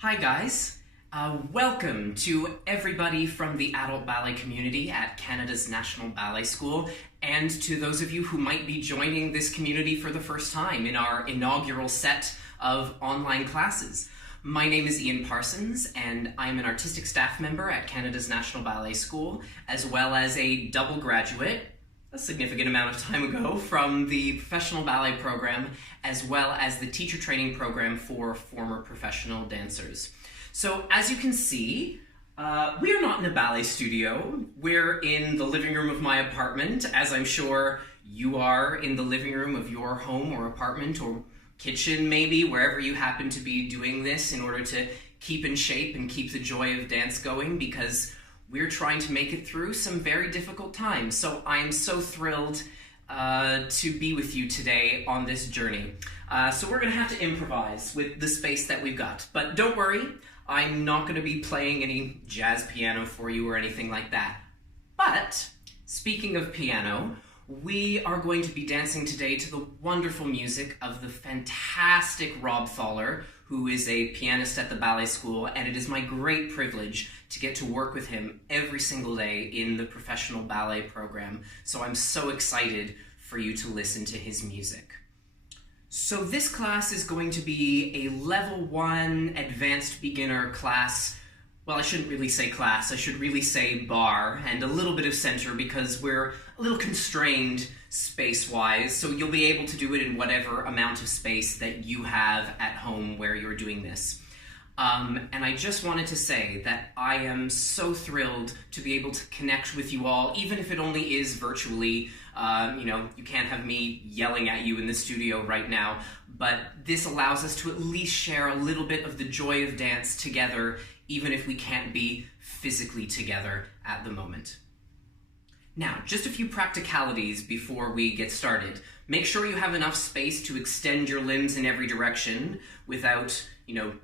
Hi guys, welcome to everybody from the adult ballet community at Canada's National Ballet School, and to those of you who might be joining this community for the first time in our inaugural set of online classes. My name is Ian Parsons, and I'm an artistic staff member at Canada's National Ballet School, as well as a double graduate, a significant amount of time ago, from the professional ballet program, as well as the teacher training program for former professional dancers. So as you can see, we are not in a ballet studio. We're in the living room of my apartment, as I'm sure you are in the living room of your home or apartment or kitchen, maybe, wherever you happen to be doing this in order to keep in shape and keep the joy of dance going, because we're trying to make it through some very difficult times. So I am so thrilled to be with you today on this journey. So we're gonna have to improvise with the space that we've got. But don't worry, I'm not gonna be playing any jazz piano for you or anything like that. But speaking of piano, we are going to be dancing today to the wonderful music of the fantastic Rob Thaler, who is a pianist at the ballet school, and it is my great privilege to get to work with him every single day in the professional ballet program. So I'm so excited for you to listen to his music. So this class is going to be a level 1 advanced beginner class. Well, I shouldn't really say class, I should really say bar, and a little bit of center because we're a little constrained space-wise, so you'll be able to do it in whatever amount of space that you have at home where you're doing this. And I just wanted to say that I am so thrilled to be able to connect with you all, even if it only is virtually. You can't have me yelling at you in the studio right now, but this allows us to at least share a little bit of the joy of dance together, even if we can't be physically together at the moment. Now, just a few practicalities before we get started. Make sure you have enough space to extend your limbs in every direction without,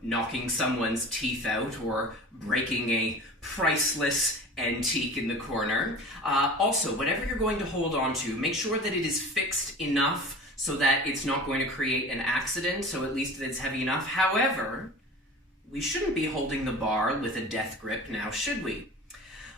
knocking someone's teeth out or breaking a priceless antique in the corner. Also, whatever you're going to hold on to, make sure that it is fixed enough so that it's not going to create an accident, so at least that it's heavy enough. However, we shouldn't be holding the bar with a death grip now, should we?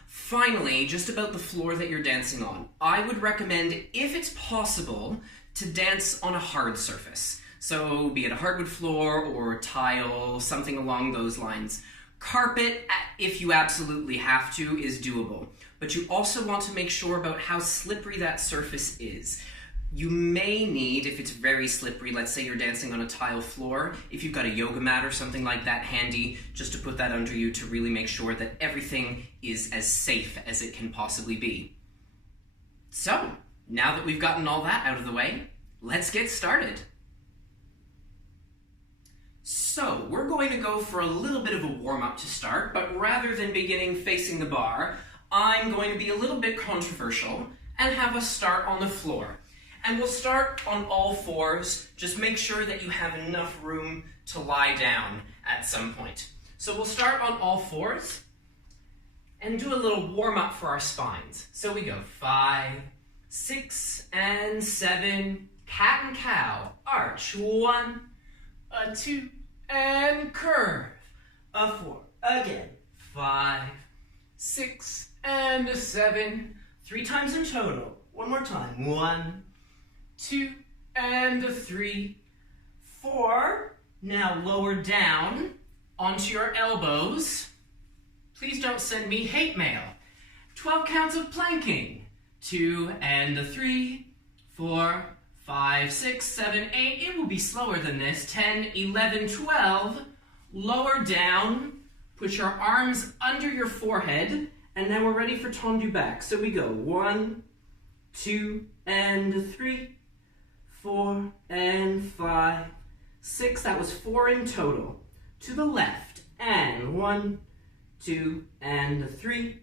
Finally, just about the floor that you're dancing on, I would recommend, if it's possible, to dance on a hard surface. So be it a hardwood floor or tile, something along those lines. Carpet, if you absolutely have to, is doable. But you also want to make sure about how slippery that surface is. You may need, if it's very slippery, let's say you're dancing on a tile floor, if you've got a yoga mat or something like that handy, just to put that under you to really make sure that everything is as safe as it can possibly be. So, now that we've gotten all that out of the way, let's get started. So, we're going to go for a little bit of a warm-up to start, but rather than beginning facing the bar, I'm going to be a little bit controversial and have us start on the floor. And we'll start on all fours. Just make sure that you have enough room to lie down at some point. So we'll start on all fours and do a little warm-up for our spines. So we go 5, 6, and 7, cat and cow, arch, 1, a 2, and curve, a 4, again, 5, 6, and a 7, 3 times in total, one more time, 1, 2, and a 3, 4, now lower down onto your elbows. Please don't send me hate mail. 12 counts of planking, 2 and a 3, 4, 5, 6, 7, 8, it will be slower than this, 10, 11, 12, lower down, put your arms under your forehead, and now we're ready for tendu back. So we go 1, 2, and 3, 4, and 5, 6, that was 4 in total. To the left, and 1, 2, and 3,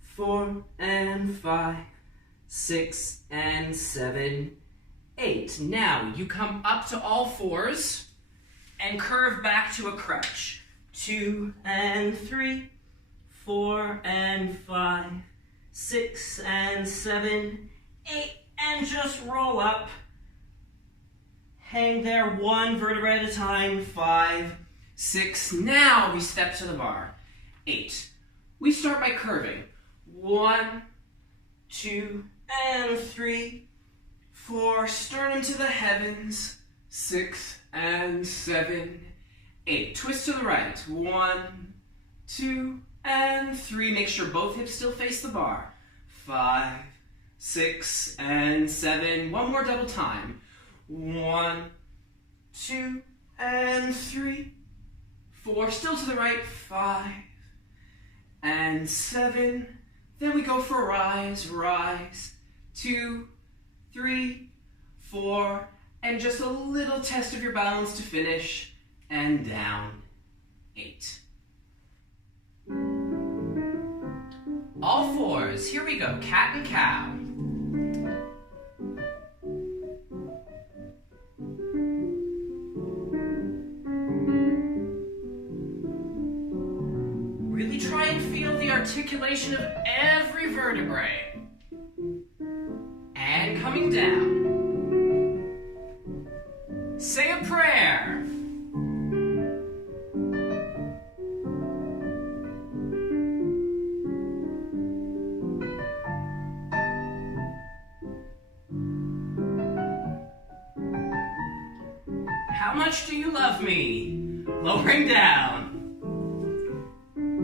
4, and 5, 6, and 7, 8. Now, you come up to all fours and curve back to a crouch. 2, and 3, 4, and 5, 6, and 7, 8, and just roll up. Hang there 1 vertebra at a time, 5, 6. Now we step to the bar. 8. We start by curving. 1, 2, and 3, 4. Sternum to the heavens. 6 and 7, 8. Twist to the right. 1, 2, and 3. Make sure both hips still face the bar. 5, 6, and 7. One more double time. 1, 2, and 3, 4. Still to the right. 5 and 7. Then we go for rise, rise. 2, 3, 4. And just a little test of your balance to finish. And down. 8. All fours. Here we go. Cat and cow. Really try and feel the articulation of every vertebrae. And coming down. Say a prayer. How much do you love me? Lowering down.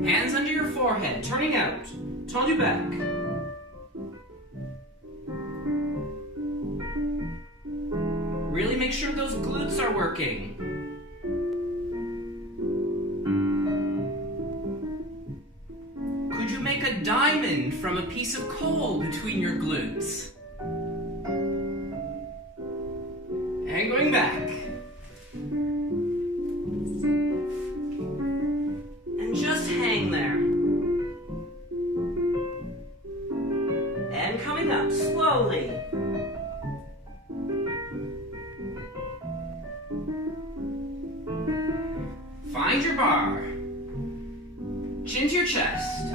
Hands under your forehead, turning out. Tendu back. Really make sure those glutes are working. Could you make a diamond from a piece of coal between your glutes? And going back. And just hang there. And coming up slowly. Find your bar. Chin to your chest.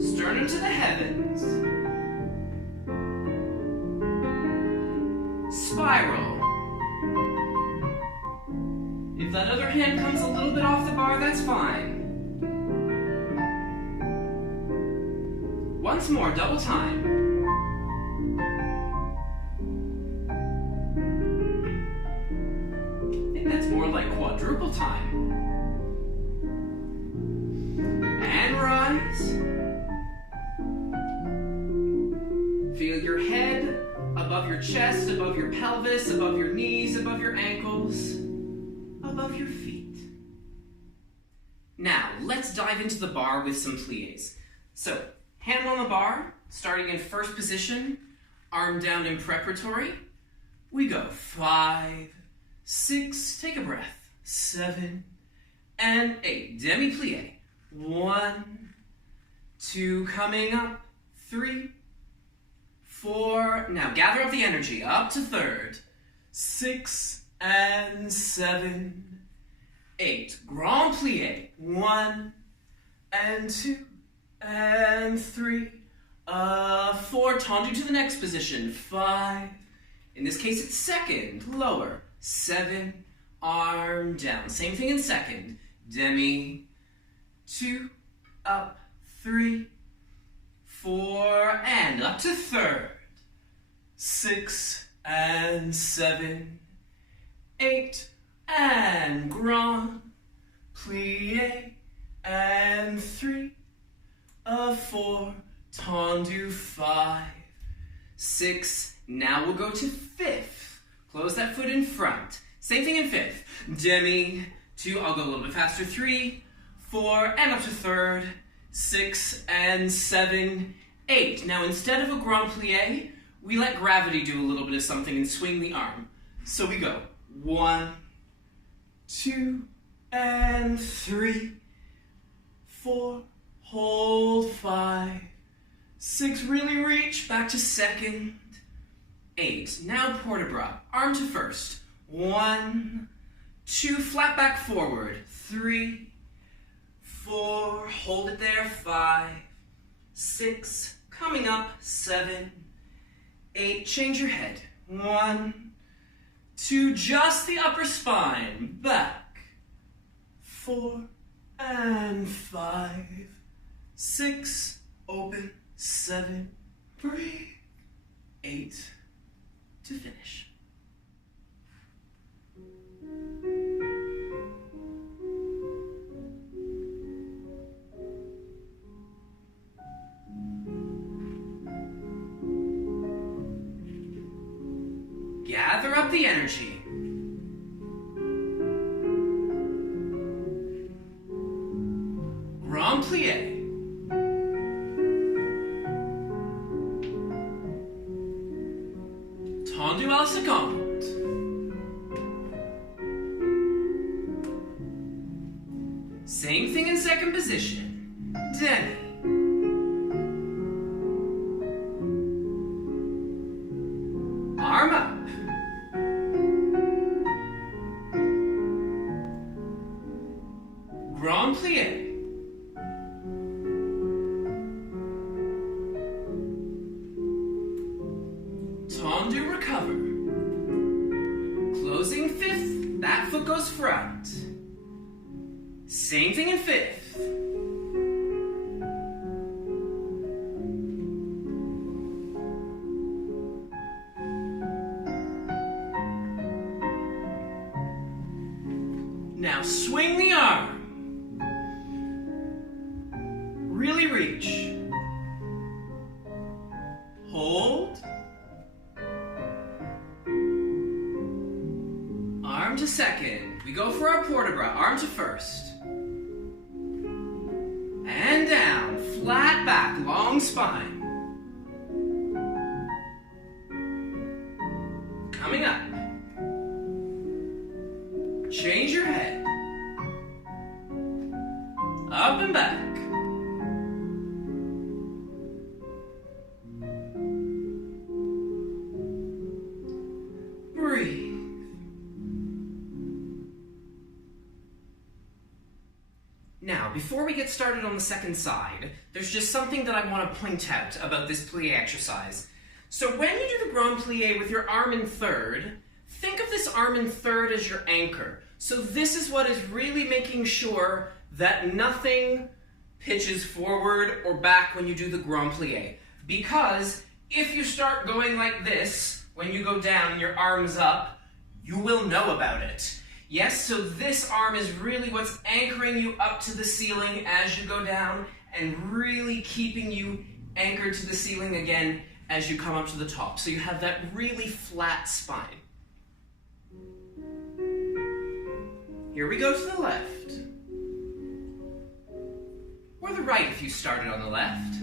Sternum to the heavens. Spiral. If that other hand comes a little bit off the bar, that's fine. Once more, double time. That's more like quadruple time. And rise. Feel your head above your chest, above your pelvis, above your knees, above your ankles, above your feet. Now, let's dive into the bar with some pliés. So, hand on the bar, starting in first position, arm down in preparatory. We go 5, 6, take a breath, 7, and 8. Demi-plie. 1, 2, coming up, 3, 4. Now gather up the energy, up to third, 6, and 7, 8. Grand plie. 1, and 2, and 3, 4. Tendu to the next position, 5. In this case, it's second, lower. 7, arm down. Same thing in second. Demi, 2, up, 3, 4, and up to third. 6, and 7, 8, and grand, plie, and 3, 4, tendu, 5, 6. Now we'll go to fifth. Close that foot in front. Same thing in fifth. Demi, 2, I'll go a little bit faster. 3, 4, and up to third. 6, and 7, 8. Now instead of a grand plie, we let gravity do a little bit of something and swing the arm. So we go 1, 2, and 3, 4, hold 5, 6, really reach, back to second, 8. Now port de bras, arm to first. 1, 2, flat back forward. 3, 4, hold it there. 5, 6, coming up. 7, 8, change your head. 1, to just the upper spine, back, 4 and 5, 6, open, 7, breathe, 8, to finish. Gather up the energy. Grand plie. Tendu à la seconde. Same thing in second position. Demi. Arm up. Grand plie. Tendu, recover. Closing fifth, that foot goes front. Same thing in fifth. Now swing the arm. Really reach. Hold. Arm to second. We go for our port de bras. Arm to first. And down. Flat back. Long spine. Coming up. Change your head. Up and back. Breathe. Now, before we get started on the second side, there's just something that I want to point out about this plie exercise. So when you do the grand plie with your arm in third, think of this arm in third as your anchor. So this is what is really making sure that nothing pitches forward or back when you do the grand plie. Because if you start going like this, when you go down and your arm's up, you will know about it. Yes, so this arm is really what's anchoring you up to the ceiling as you go down and really keeping you anchored to the ceiling again as you come up to the top. So you have that really flat spine. Here we go to the left. Or the right if you started on the left.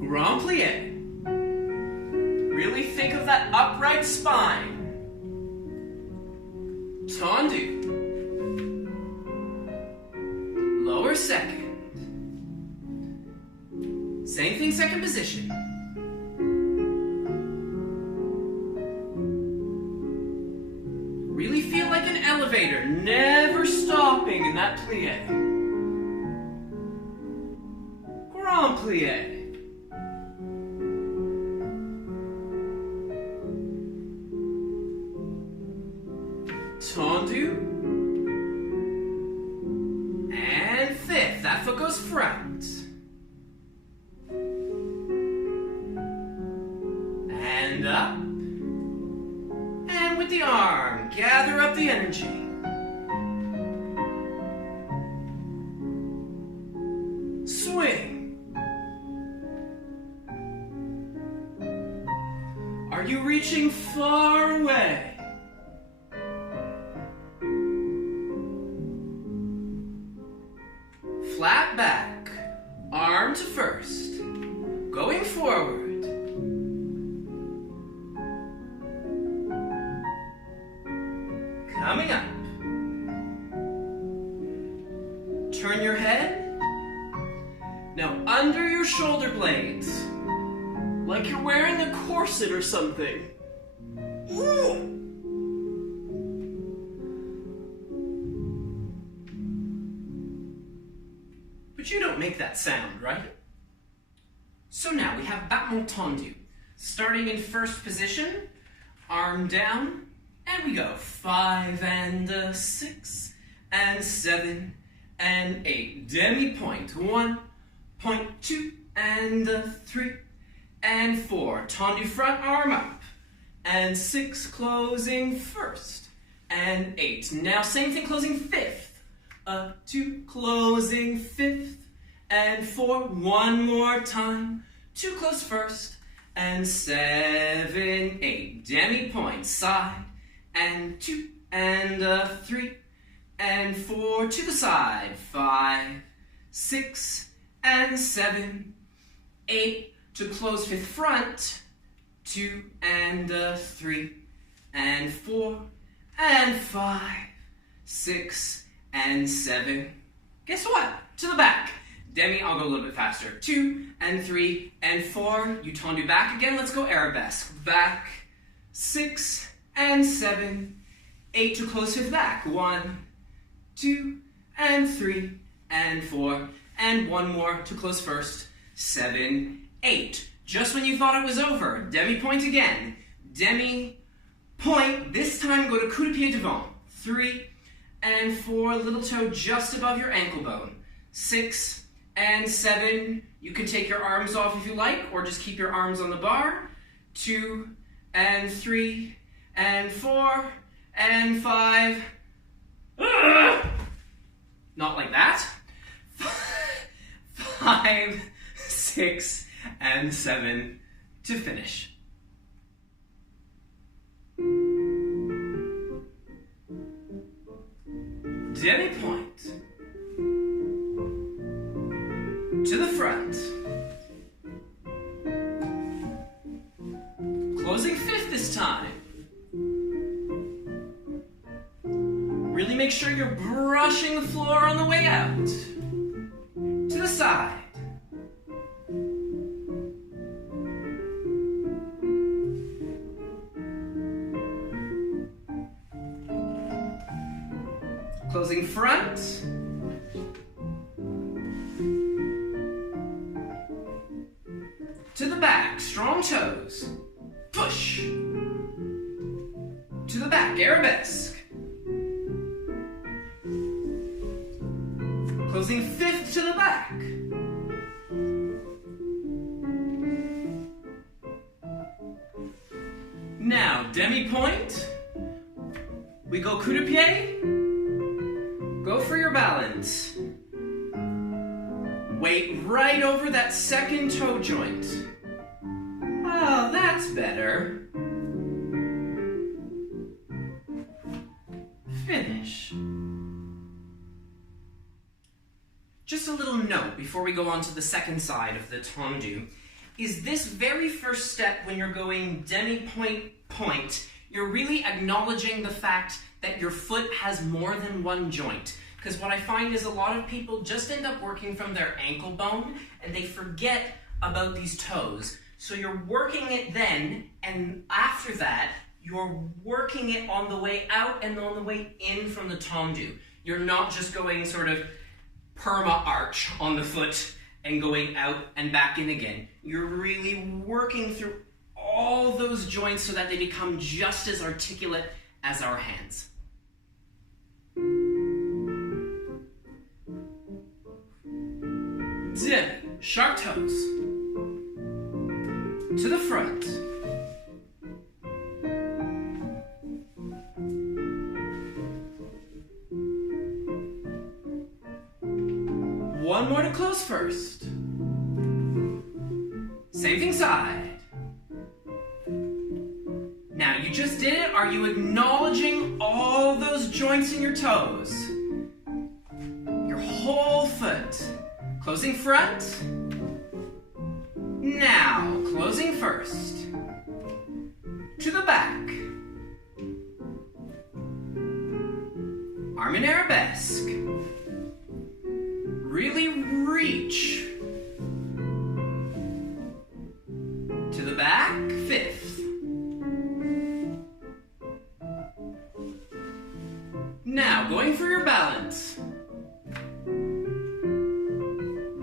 Grand plie. Really think of that upright spine. Tendu. Lower second. Same thing, second position. Really feel like an elevator, never stopping in that plie. Grand plie. Tendu. And fifth, that foot goes front. And up. And with the arm, gather up the energy. Swing. Are you reaching far away? Flat back, arm to first, going forward. Coming up. Turn your head. Now under your shoulder blades, like you're wearing a corset or something. Ooh. but you don't make that sound, right? So now we have battement tendu. Starting in first position, arm down, and we go 5 and 6 and 7 and 8. Demi-point, 1, point 2 and 3 and 4. Tendu front, arm up, and 6, closing first, and 8. Now same thing, closing fifth, 2, closing fifth, and 4. One more time, 2, close first, and 7, 8. Demi-point, side, and 2 and 3 and 4 to the side. 5, 6 and 7, 8 to close fifth front. 2 and 3 and 4 and 5, 6 and 7. Guess what? To the back. Demi, I'll go a little bit faster. 2 and 3 and 4. You tendu back again. Let's go arabesque. Back. 6 and 7. 8 to close fifth back. 1, 2 and 3 and 4. And one more to close first. 7, 8. Just when you thought it was over, demi-point again. Demi-point. This time go to coup de pied devant. 3 and 4. Little toe just above your ankle bone. 6 and 7, you can take your arms off if you like, or just keep your arms on the bar. 2 and 3 and 4 and 5. Not like that. 5, 6, and 7 to finish. Demi-point. To the front. Closing fifth this time. Really make sure you're brushing the floor on the way out. To the side. Closing front. To the back, strong toes. Push. To the back, arabesque. Closing fifth to the back. Now, demi-point. We go coup de pied. Go for your balance. Weight right over that second toe joint. Oh, that's better. Finish. Just a little note before we go on to the second side of the tendu. Is this very first step when you're going demi-point, point, you're really acknowledging the fact that your foot has more than one joint. Because what I find is a lot of people just end up working from their ankle bone and they forget about these toes. So you're working it then, and after that, you're working it on the way out and on the way in from the tendu. You're not just going sort of perma arch on the foot and going out and back in again. You're really working through all those joints so that they become just as articulate as our hands. Demi, sharp toes. To the front. One more to close first. Same thing side. Now you just did it. Are you acknowledging all those joints in your toes? Your whole foot. Closing front. Now, closing first. To the back. Arm in arabesque. Really reach. To the back, fifth. Now, going for your balance.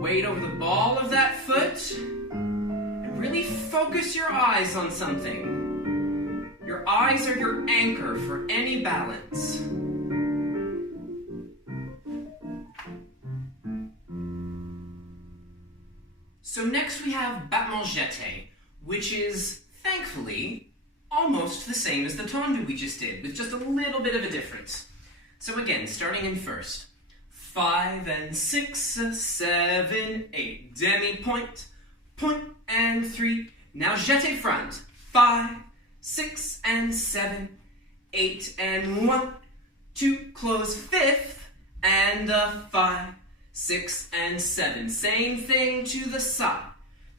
weight over the ball of that foot. And really focus your eyes on something. Your eyes are your anchor for any balance. So next we have battement jeté, which is, thankfully, almost the same as the tendu we just did, with just a little bit of a difference. So again, starting in first. 5 and 6, 7, 8. Demi-point, point and 3. Now jeté front. 5, 6 and 7, 8 and 1, 2. Close fifth and 5, 6 and 7. Same thing to the side.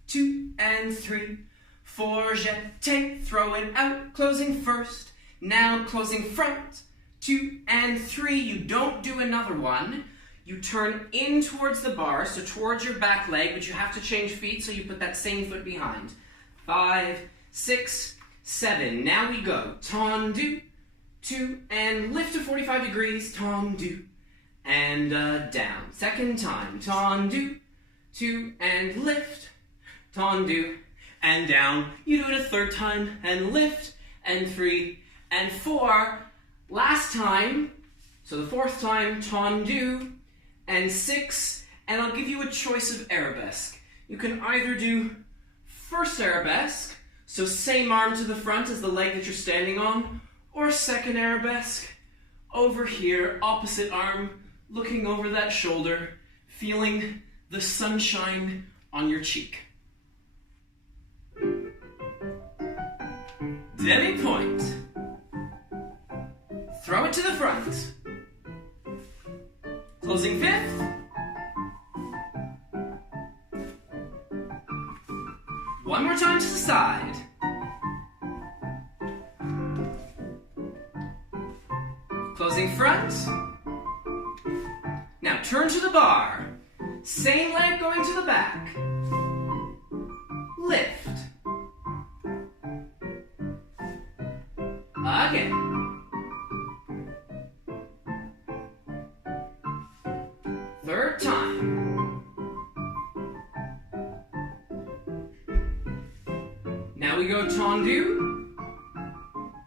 2 and 3, 4. Jeté. Throw it out. Closing first. Now closing front. 2 and 3. You don't do another one. You turn in towards the bar, so towards your back leg, but you have to change feet, so you put that same foot behind. 5, 6, 7. Now we go. Tendu. 2 and lift to 45 degrees. Tendu. And down. Second time. Tendu. 2 and lift. Tendu. And down. You do it a third time. And lift. And 3 and 4. Last time. So the fourth time. Tendu. And 6. And I'll give you a choice of arabesque. You can either do first arabesque. So same arm to the front as the leg that you're standing on. Or second arabesque. Over here. Opposite arm. Looking over that shoulder, feeling the sunshine on your cheek. Demi-point. Throw it to the front. Closing fifth. One more time to the side. Closing front. Now turn to the bar. Same leg going to the back. Lift. Again. Third time. Now we go tendu.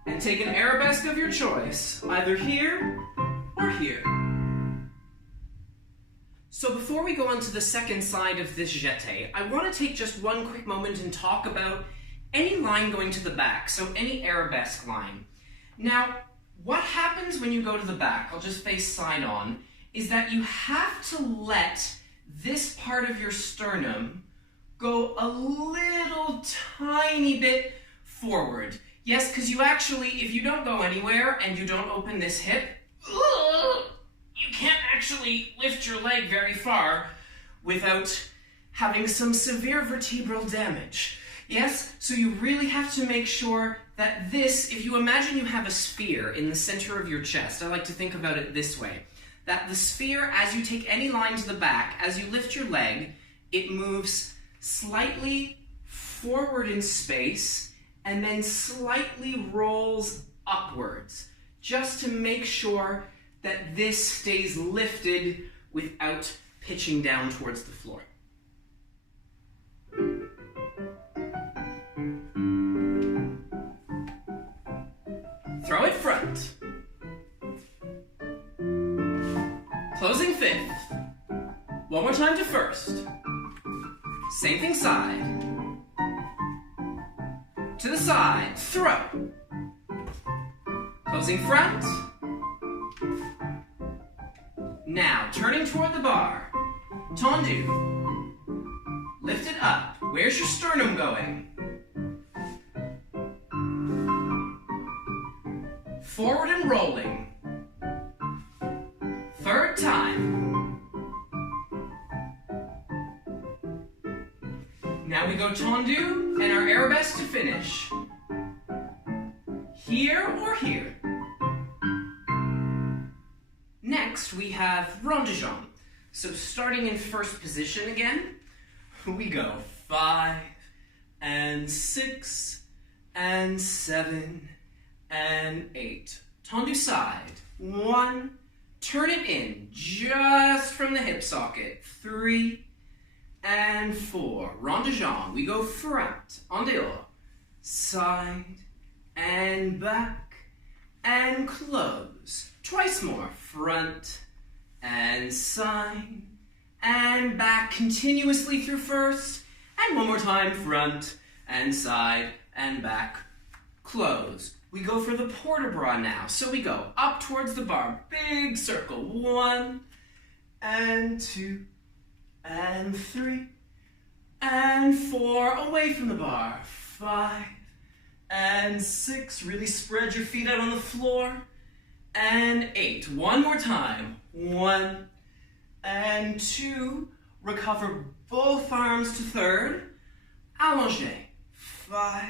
And take an arabesque of your choice, either here or here. So before we go on to the second side of this jeté, I want to take just one quick moment and talk about any line going to the back, so any arabesque line. Now, what happens when you go to the back, I'll just face side on, is that you have to let this part of your sternum go a little tiny bit forward. Yes, because you actually, if you don't go anywhere and you don't open this hip, you can't actually lift your leg very far without having some severe vertebral damage. Yes, so you really have to make sure that this, if you imagine you have a sphere in the center of your chest, I like to think about it this way, that the sphere, as you take any line to the back, as you lift your leg, it moves slightly forward in space and then slightly rolls upwards, just to make sure that this stays lifted without pitching down towards the floor. Throw it front. Closing fifth. One more time to first. Same thing side. To the side. Throw. Closing front. Now, turning toward the bar. Tendu. Lift it up. Where's your sternum going? Forward and rolling. Third time. Now we go tendu and our arabesque to finish. Here or here. Next we have rond de jambe. So starting in first position again, we go 5 and 6 and 7 and 8. Tendu side. 1. Turn it in just from the hip socket. 3 and 4. Rond de jambe. We go front, en dehors, side, and back, and close. Twice more. Front, and side, and back continuously through first. And one more time. Front, and side, and back, close. We go for the port-de-bras now. So we go up towards the bar. Big circle. 1, and 2, and 3, and 4. Away from the bar. 5, and 6. Really spread your feet out on the floor. And 8. One more time. 1, and 2. Recover both arms to third. Allongé. 5,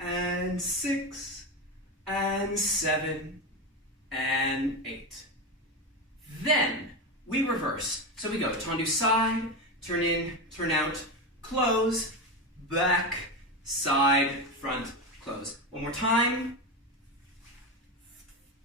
and 6, and 7, and 8. Then we reverse. So we go tendu side, turn in, turn out, close, back, side, front, close. One more time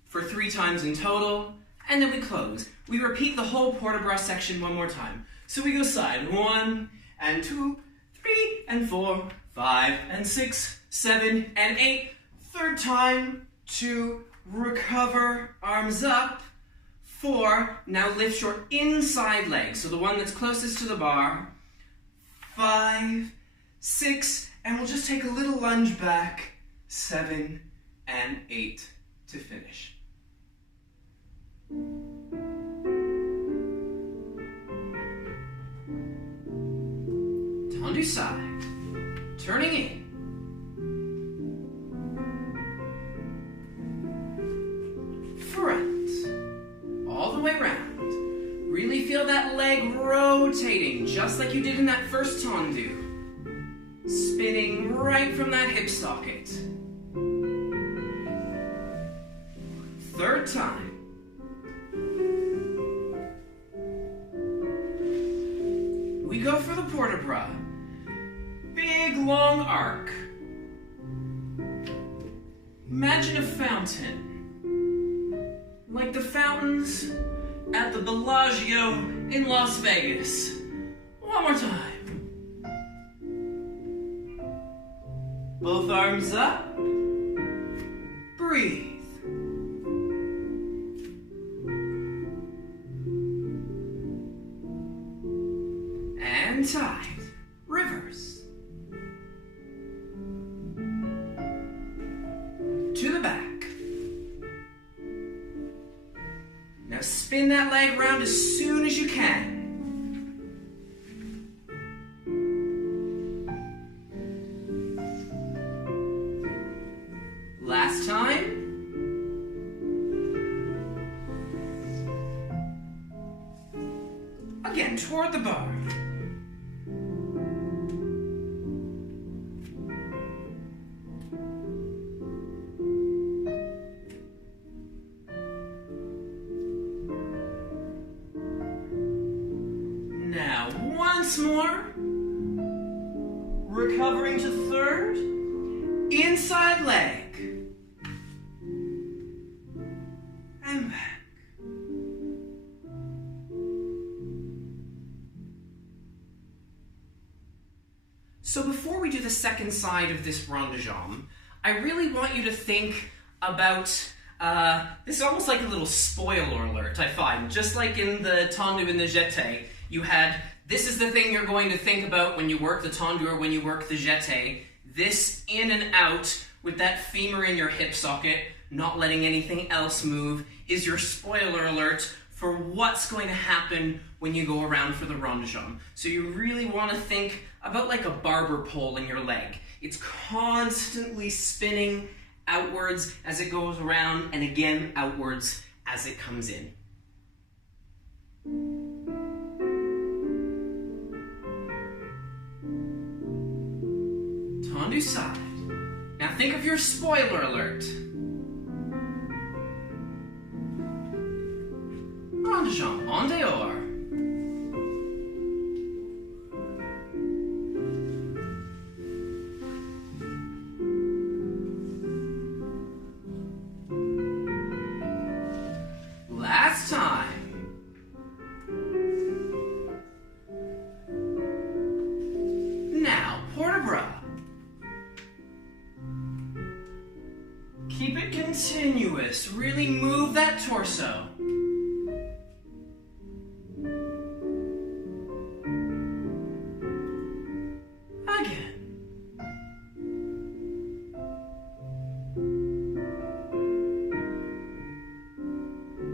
for 3 times in total, and then we close. We repeat the whole port-de-bras section one more time. So we go side, 1, and 2, 3, and 4, 5, and 6, 7, and 8. Third time to recover, arms up. 4, now lift your inside leg, so the one that's closest to the bar. 5, 6, and we'll just take a little lunge back. 7, and 8 to finish. Tendu side, turning in. Front, all the way around. Really feel that leg rotating, just like you did in that first tendu. Spinning right from that hip socket. Third time. We go for the port-de-bras. Big long arc. Imagine a fountain. Like the fountains at the Bellagio in Las Vegas. One more time. Both arms up. Breathe. And tight. Reverse. To the back. Now spin that leg around as soon as you can. Last time. Again, toward the bar. Now, once more. Recovering to third. Inside leg. And back. So before we do the second side of this rond de jambe, I really want you to think about, this is almost like a little spoiler alert, I find. Just like in the tendu and the jeté, you had, this is the thing you're going to think about when you work the tendu or when you work the jeté. This in and out with that femur in your hip socket, not letting anything else move, is your spoiler alert for what's going to happen when you go around for the rond de jambe. So you really want to think about like a barber pole in your leg. It's constantly spinning outwards as it goes around, and again outwards as it comes in. Tendu side. Now think of your spoiler alert. Rond de jambe, en dehors. Last time. that torso. Again.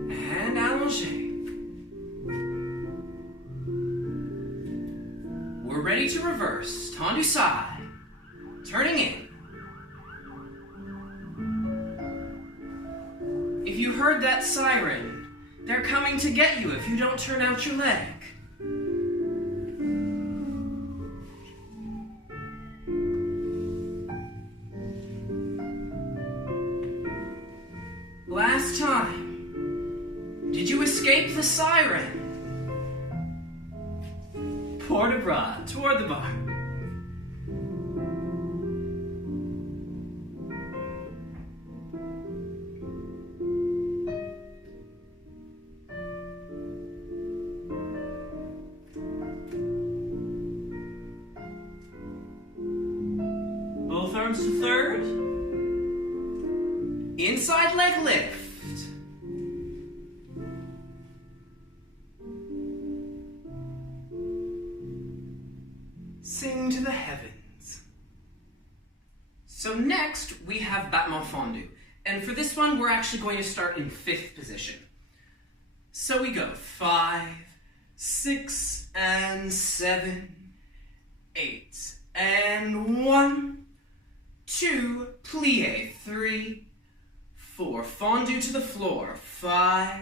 And allongé. We're ready to reverse. Tendu side. Turning in. If you heard that siren, they're coming to get you if you don't turn out your leg. Last time, did you escape the siren? Port de bras toward the bar. Both arms to third. Inside leg lift. Sing to the heavens. So next we have battement fondu. And for this one, we're actually going to start in 5th position. So we go 5, 6, and 7, 8, and 1, 2, plie, 3, 4, fondu to the floor, 5,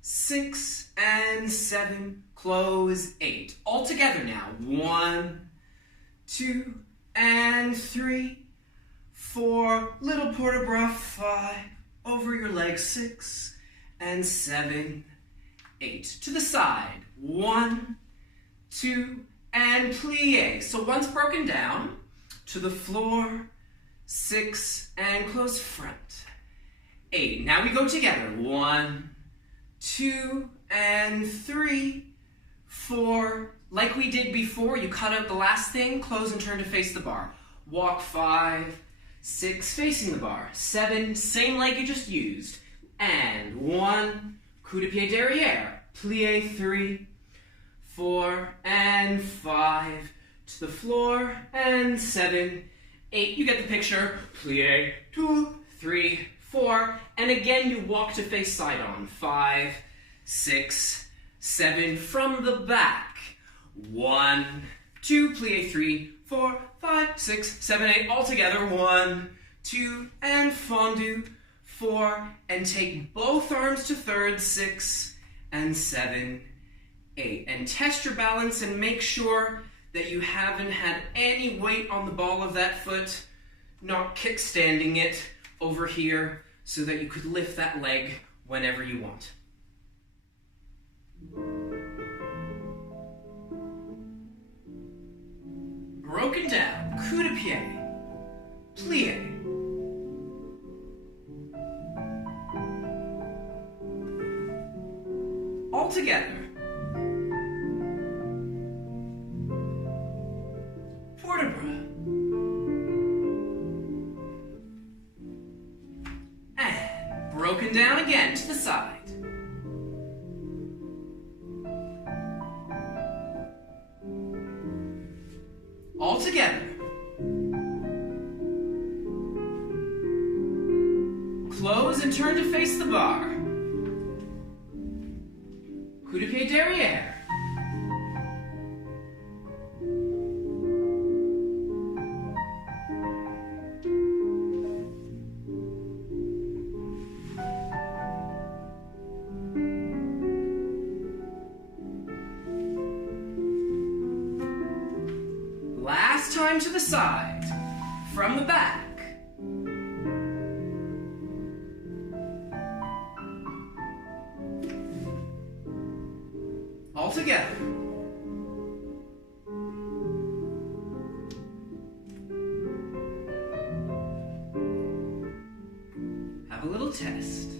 6, and 7, close, 8. All together now, 1, 2, and 3, 4, little port de bras, 5, over your legs, 6, and 7, 8. To the side, 1, 2, and plie. So once broken down, to the floor, 6, and close front, 8. Now we go together, 1, 2, and 3, 4. Like we did before, you cut out the last thing, close and turn to face the bar. Walk 5, 6, facing the bar. 7, same leg you just used. And 1, coup de pied derrière. Plie 3, 4, and 5. To the floor, and 7, 8. You get the picture. Plie 2, 3, 4. And again, you walk to face side on. 5, 6, 7. From the back. 1, 2, plie 3, 4, 5, 6, 7, 8. All together. 1, 2, and fondu. 4, and take both arms to third. 6, and 7, 8. And test your balance and make sure that you haven't had any weight on the ball of that foot, not kickstanding it over here so that you could lift that leg whenever you want. Broken down, coup de pied, plie. All together. Port de bras. And broken down again to the side. All together. Close and turn to face the bar. Coup de pied derrière. Last time to the side, from the back. All together. Have a little test.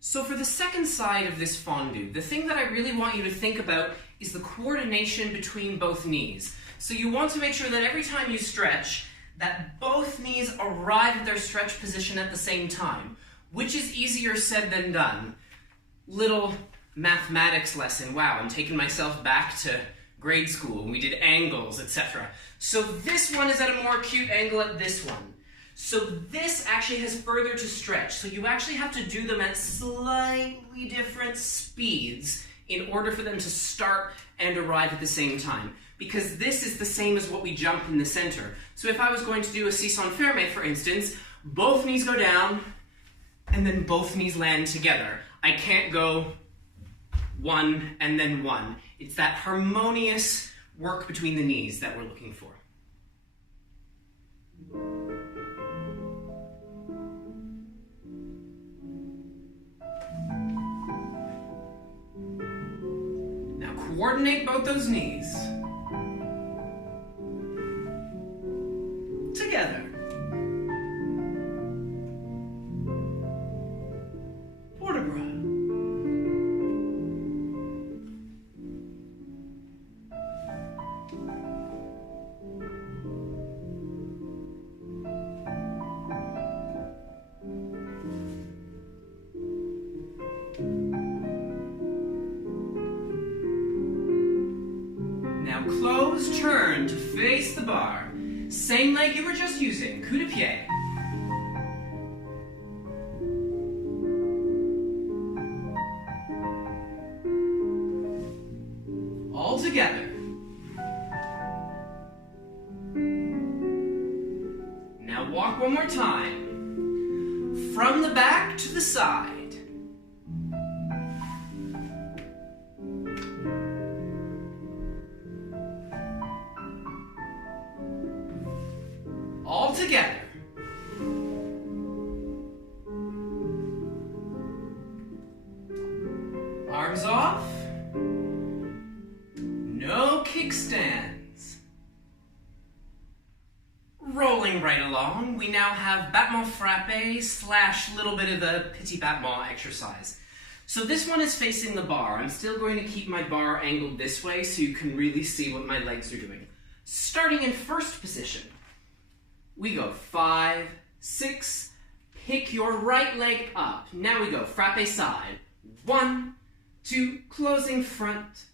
So for the second side of this fondu, the thing that I really want you to think about is the coordination between both knees. So you want to make sure that every time you stretch, that both knees arrive at their stretch position at the same time. which is easier said than done? Little mathematics lesson. Wow, I'm taking myself back to grade school. We did angles, etc. So this one is at a more acute angle at this one. So this actually has further to stretch. So you actually have to do them at slightly different speeds in order for them to start and arrive at the same time. Because this is the same as what we jump in the center. So if I was going to do a seesaw ferme, for instance, both knees go down, and then both knees land together. I can't go one and then one. It's that harmonious work between the knees that we're looking for. Now coordinate both those knees. Together. Close turn to face the bar. Same leg you were just using, coup de pied. All together. Now walk one more time. From the back to the side. All together. Arms off. No kickstands. Rolling right along, we now have battement frappé / little bit of the petit battement exercise. So this one is facing the bar. I'm still going to keep my bar angled this way so you can really see what my legs are doing. Starting in first position. We go 5, 6, pick your right leg up. Now we go frappe side. 1, 2, closing front.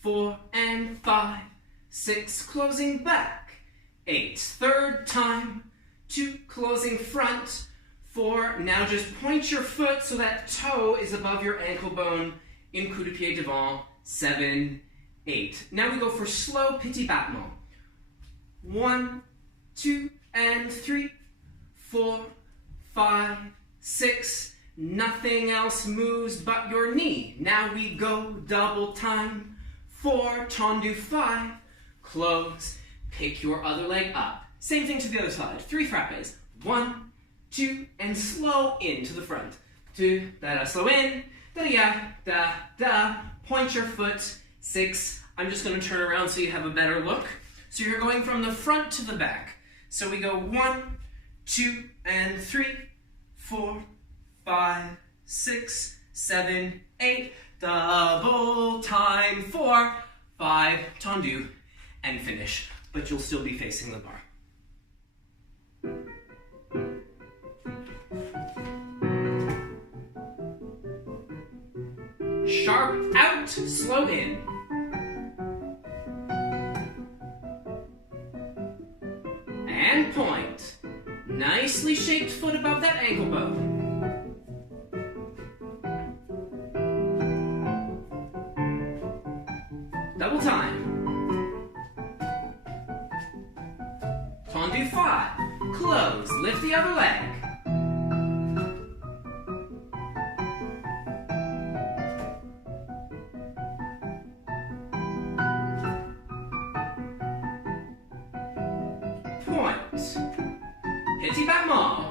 4 and 5, 6, closing back. 8, third time. 2, closing front. 4, now just point your foot so that toe is above your ankle bone in coup de pied devant. 7, 8. Now we go for slow petit battement. 1, 2, and 3, 4, 5, 6. Nothing else moves but your knee. Now we go double time. 4, tendu 5, close, pick your other leg up. Same thing to the other side. 3 frappes. 1, 2, and slow into the front. 2, da-da, slow in, da-da, da-da, point your foot. 6, I'm just going to turn around so you have a better look. So you're going from the front to the back. So we go 1, 2, and 3, 4, 5, 6, 7, 8, double time, 4, 5, tendu, and finish. But you'll still be facing the bar. Sharp out, slow in. And point. Nicely shaped foot above that ankle bone. Double time. Tendu 5. Close. Lift the other leg. Point. Petit battement.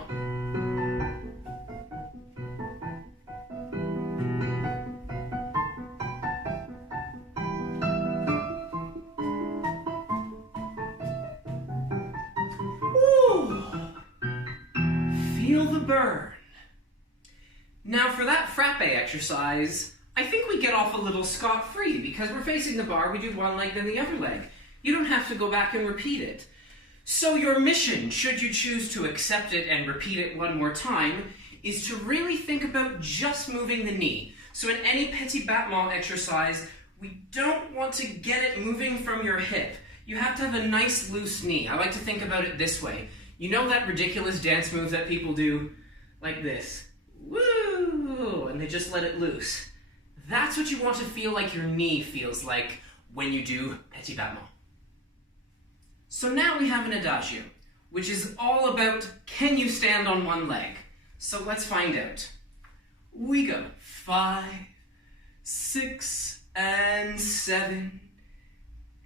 Ooh. Feel the burn. Now for that frappe exercise, I think we get off a little scot-free because we're facing the bar, we do one leg then the other leg. You don't have to go back and repeat it. So your mission, should you choose to accept it and repeat it one more time, is to really think about just moving the knee. So in any petit battement exercise, we don't want to get it moving from your hip. You have to have a nice loose knee. I like to think about it this way. You know that ridiculous dance move that people do? Like this. Woo! And they just let it loose. That's what you want to feel like your knee feels like when you do petit battement. So now we have an adagio, which is all about can you stand on one leg? So let's find out. We go 5, 6, and 7,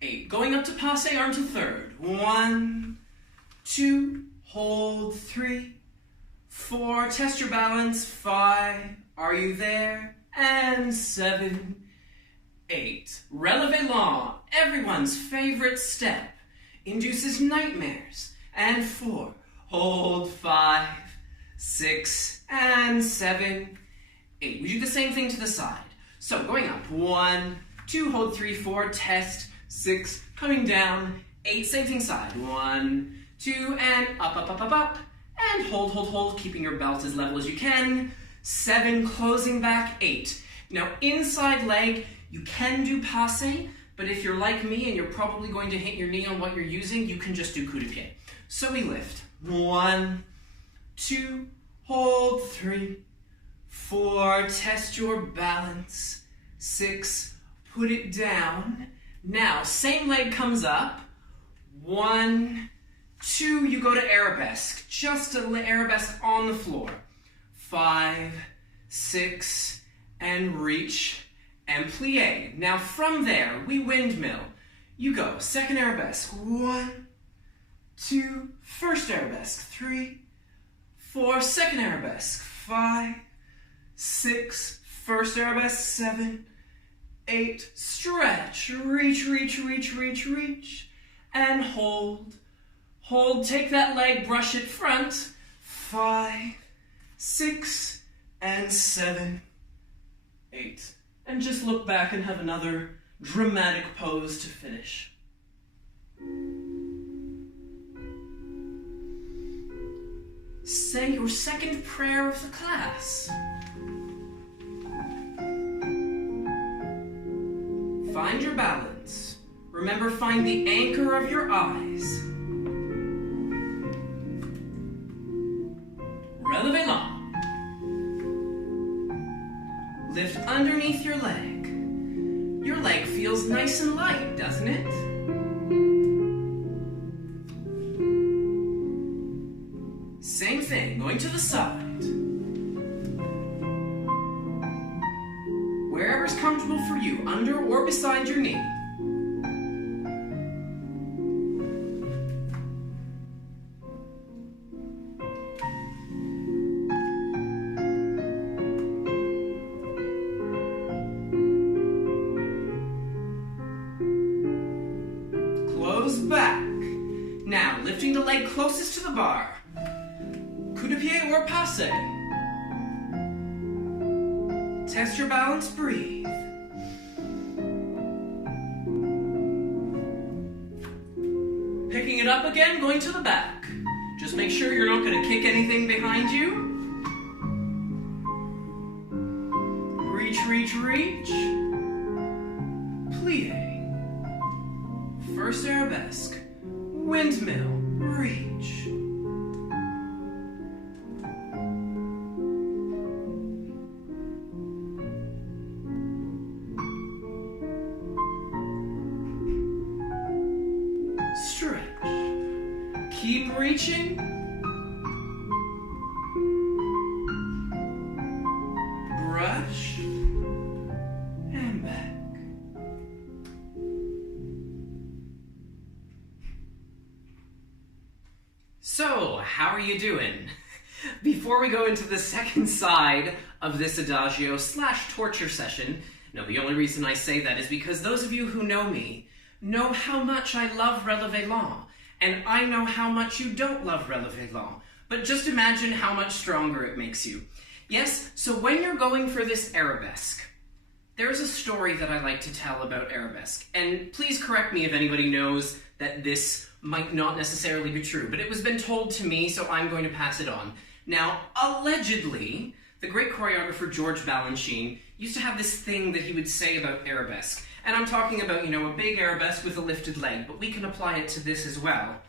8. Going up to passe arm to third. 1, 2, hold 3, 4, test your balance. 5, are you there? And 7, 8. Releve long, everyone's favorite step. Induces nightmares. And 4, hold 5, 6, and 7, 8. We do the same thing to the side. So going up, 1, 2, hold 3, 4, test, 6, coming down, 8, same thing side. 1, 2, and up, up, up, up, up, and hold, hold, hold, keeping your belt as level as you can. 7, closing back, 8. Now inside leg, you can do passe, but if you're like me and you're probably going to hit your knee on what you're using, you can just do coup de pied. So we lift. 1, 2, hold 3, 4, test your balance. 6, put it down. Now, same leg comes up. 1, 2, you go to arabesque. Just an arabesque on the floor. 5, 6, and reach, and plie. Now from there, we windmill. You go, second arabesque. 1, 2, first arabesque. 3, 4, second arabesque. 5, 6, first arabesque. 7, 8, stretch, reach, reach, reach, reach, reach, and hold. Hold, take that leg, brush it front. 5, 6, and 7, 8. And just look back and have another dramatic pose to finish. Say your second prayer of the class. Find your balance. Remember, find the anchor of your eyes. Releve long. Lift underneath your leg. Your leg feels nice and light, doesn't it? Same thing, going to the side. Wherever's comfortable for you, under or beside your knee. Back. Now, lifting the leg closest to the bar. Coup de pied or passe. Test your balance, breathe. Picking it up again, going to the back. Just make sure you're not going to kick anything behind you. Reach, reach, reach. Plie. First arabesque, windmill, reach. Stretch. Keep reaching. Brush. And back. So, how are you doing? Before we go into the second side of this adagio / torture session, no, the only reason I say that is because those of you who know me know how much I love releve long, and I know how much you don't love releve long, but just imagine how much stronger it makes you. Yes, so when you're going for this arabesque, there's a story that I like to tell about arabesque, and please correct me if anybody knows that this might not necessarily be true, but it was been told to me, so I'm going to pass it on. Now, allegedly, the great choreographer George Balanchine used to have this thing that he would say about arabesque. And I'm talking about, a big arabesque with a lifted leg, but we can apply it to this as well.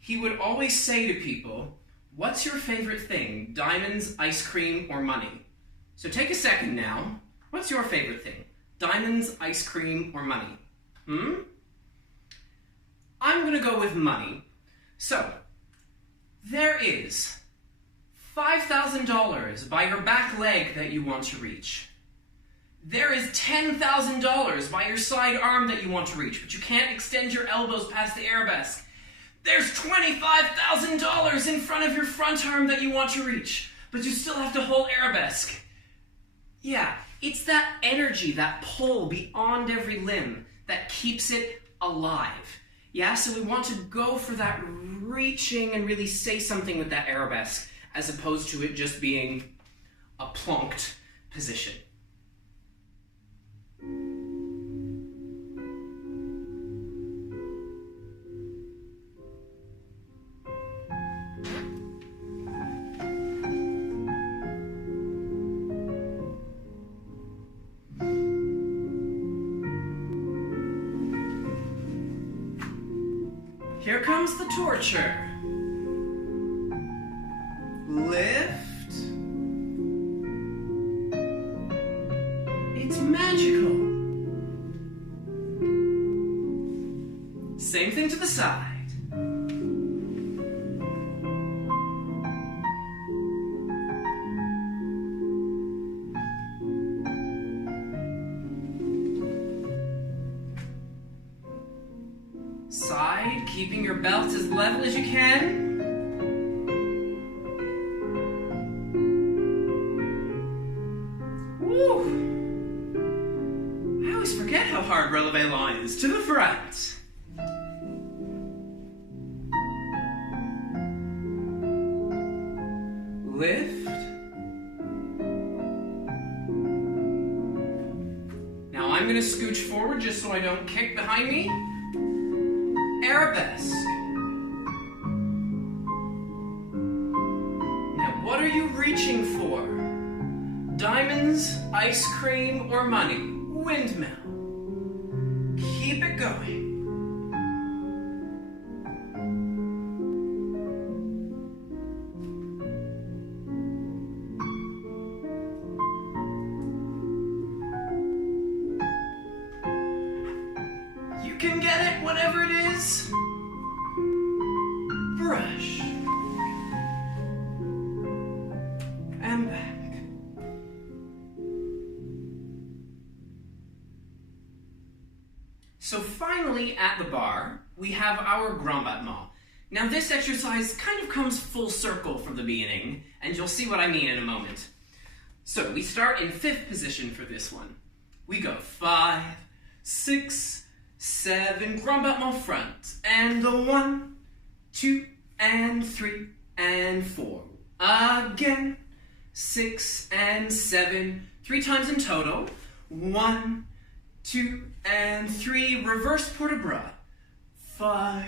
He would always say to people, "What's your favorite thing, diamonds, ice cream, or money?" So take a second now. What's your favorite thing? Diamonds, ice cream, or money? I'm going to go with money. So, there is $5,000 by your back leg that you want to reach. There is $10,000 by your side arm that you want to reach, but you can't extend your elbows past the arabesque. There's $25,000 in front of your front arm that you want to reach, but you still have to hold arabesque. Yeah, it's that energy, that pull beyond every limb that keeps it alive. Yeah, so we want to go for that reaching and really say something with that arabesque, as opposed to it just being a plonked position. Here comes the torture. Lift. It's magical. Same thing to the side. Side, keeping your belt as level as you can. Woo! I always forget how hard releve line is. To the front. Lift. Now I'm going to scooch forward just so I don't kick behind me. Arabesque. Now, what are you reaching for? Diamonds, ice cream, or money? Windmill. Keep it going. You can get it, whatever it is. Brush. And back. So finally, at the bar, we have our grand battement. Now this exercise kind of comes full circle from the beginning, and you'll see what I mean in a moment. So we start in 5th position for this one. We go 5, 6, 7, grand battement front, and a 1, 2, and 3, and 4. Again, 6 and 7, 3 times in total. 1, 2, and 3, reverse port de bras. 5,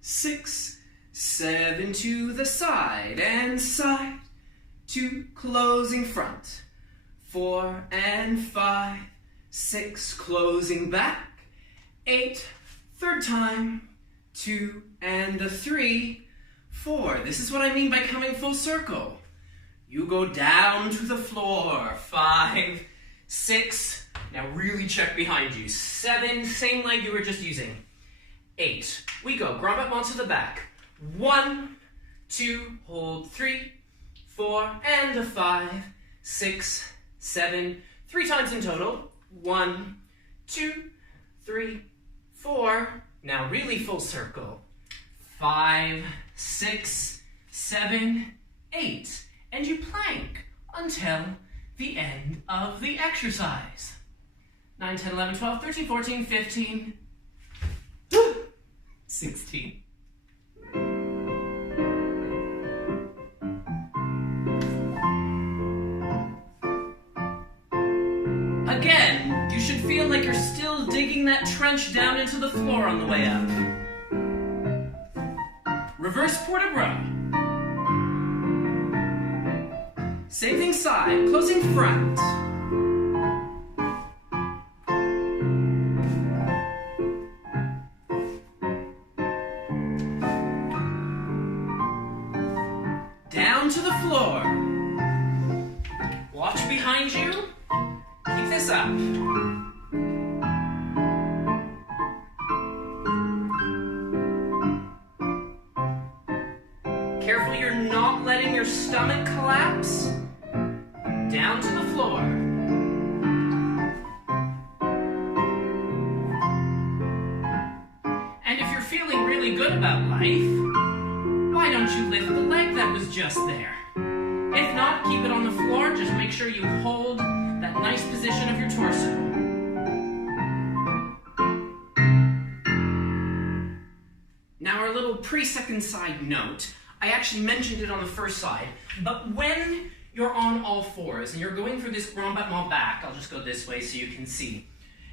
6, 7 to the side, and side, 2, closing front. 4 and 5, 6, closing back. 8, third time, 2 and a 3, 4. This is what I mean by coming full circle. You go down to the floor. 5, 6, now really check behind you. 7, same leg you were just using. 8, we go grand battement to the back. 1, 2, hold 3, 4, and a 5, 6, 7, 3 times in total. 1, 2, 3, 4, now really full circle. 5, 6, 7, 8, and you plank until the end of the exercise. 9, 10, 11, 12, 13, 14, 15, 16. Again, you should feel like you're still digging that trench down into the floor on the way up. Reverse port de bras. Same thing side, closing front. Down to the floor. Watch behind you. Keep this up. Careful you're not letting your stomach collapse. Down to the floor. And if you're feeling really good about life, why don't you lift the leg that was just there? If not, keep it on the floor. Just make sure you hold that nice position of your torso. Now our little pre-second side note, I actually mentioned it on the first side, but when you're on all fours and you're going for this grand battement back, I'll just go this way so you can see,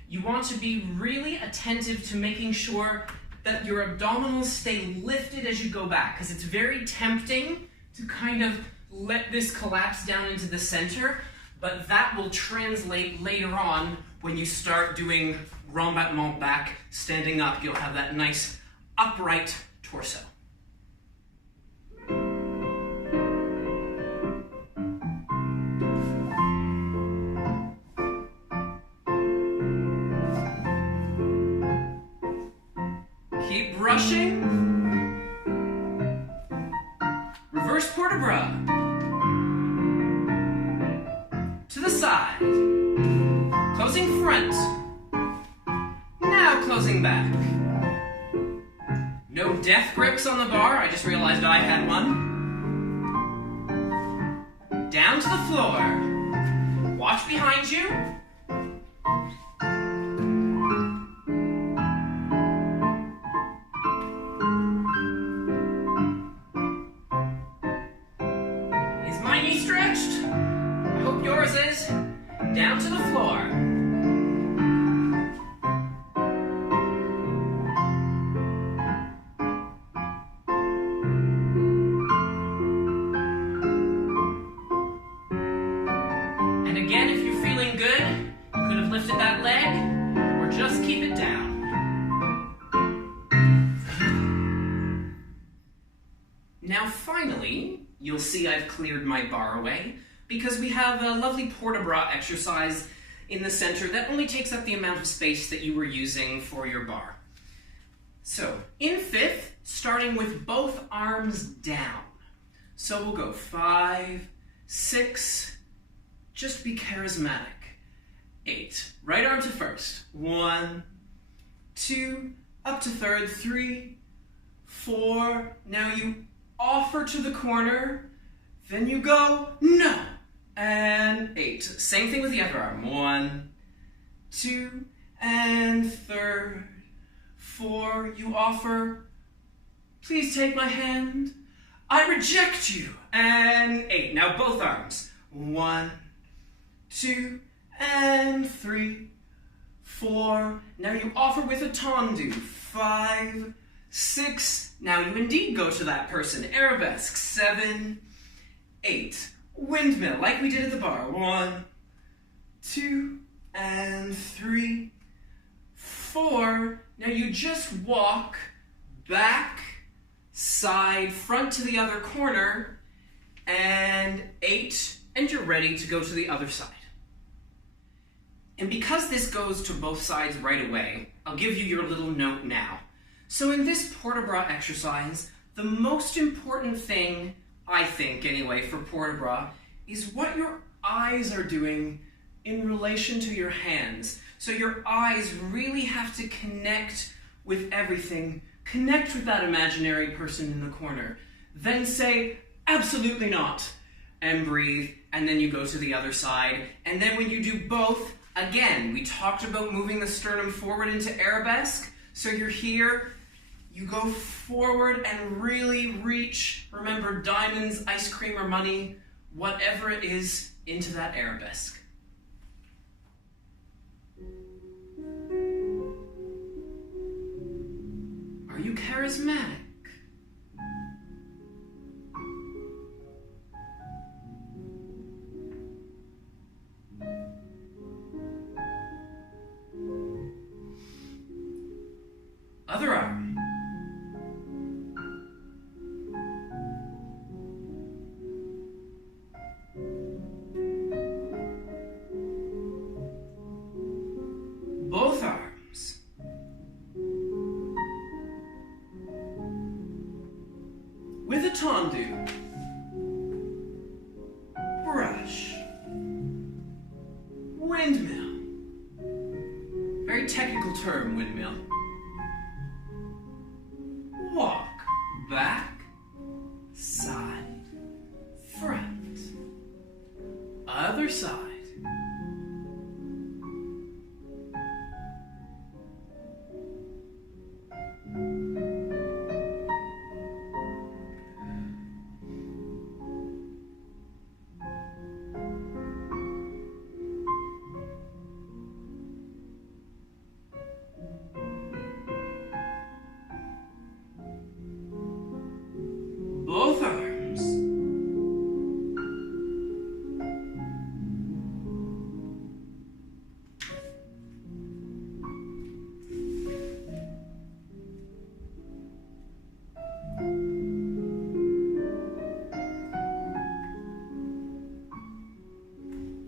you want to be really attentive to making sure that your abdominals stay lifted as you go back, because it's very tempting to kind of let this collapse down into the center, but that will translate later on when you start doing grand battement back, standing up. You'll have that nice upright torso. Keep brushing. Reverse port de bras. To the side. Closing front. Now closing back. No death grips on the bar. I just realized I had one. Down to the floor. Watch behind you. Stretched? I hope yours is. Down to the floor. And again, if you're feeling good, you could have lifted that leg, or just keep it down. Now finally, you'll see I've cleared my bar away because we have a lovely port de bras exercise in the center that only takes up the amount of space that you were using for your bar. So, in fifth, starting with both arms down. So we'll go 5, 6, just be charismatic. 8, right arm to first. 1, 2, up to third. 3, 4, now you offer to the corner, then you go, no, and 8. Same thing with the other arm. 1, 2, and third. 4, you offer, please take my hand, I reject you, and 8. Now both arms. 1, 2, and 3, 4. Now you offer with a tendu. 5, 6, now you indeed go to that person. Arabesque. 7, 8. Windmill, like we did at the bar. 1, 2, and 3, 4. Now you just walk back, side, front to the other corner, and 8, and you're ready to go to the other side. And because this goes to both sides right away, I'll give you your little note now. So in this port de bras exercise, the most important thing, I think anyway, for port de bras, is what your eyes are doing in relation to your hands. So your eyes really have to connect with everything. Connect with that imaginary person in the corner. Then say, absolutely not, and breathe, and then you go to the other side. And then when you do both, again, we talked about moving the sternum forward into arabesque. So you're here, you go forward and really reach, remember, diamonds, ice cream, or money, whatever it is, into that arabesque. Are you charismatic? very technical term, windmill. Walk, back, side, front, other side. Both arms.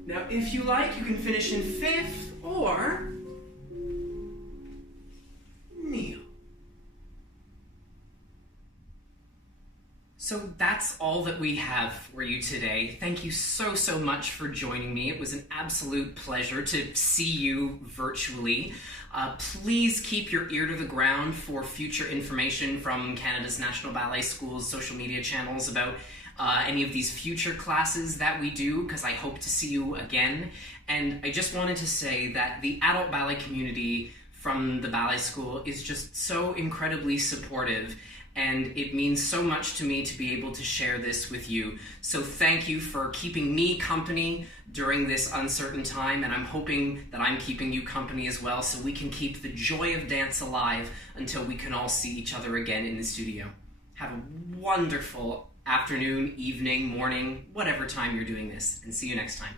Now, if you like, you can finish in fifth or kneel. So that's all that we have for you today. Thank you so much for joining me. It was an absolute pleasure to see you virtually. Please keep your ear to the ground for future information from Canada's National Ballet School's social media channels about any of these future classes that we do, because I hope to see you again. And I just wanted to say that the adult ballet community from the ballet school is just so incredibly supportive, and it means so much to me to be able to share this with you. So thank you for keeping me company during this uncertain time, and I'm hoping that I'm keeping you company as well, so we can keep the joy of dance alive until we can all see each other again in the studio. Have a wonderful afternoon, evening, morning, whatever time you're doing this, and see you next time.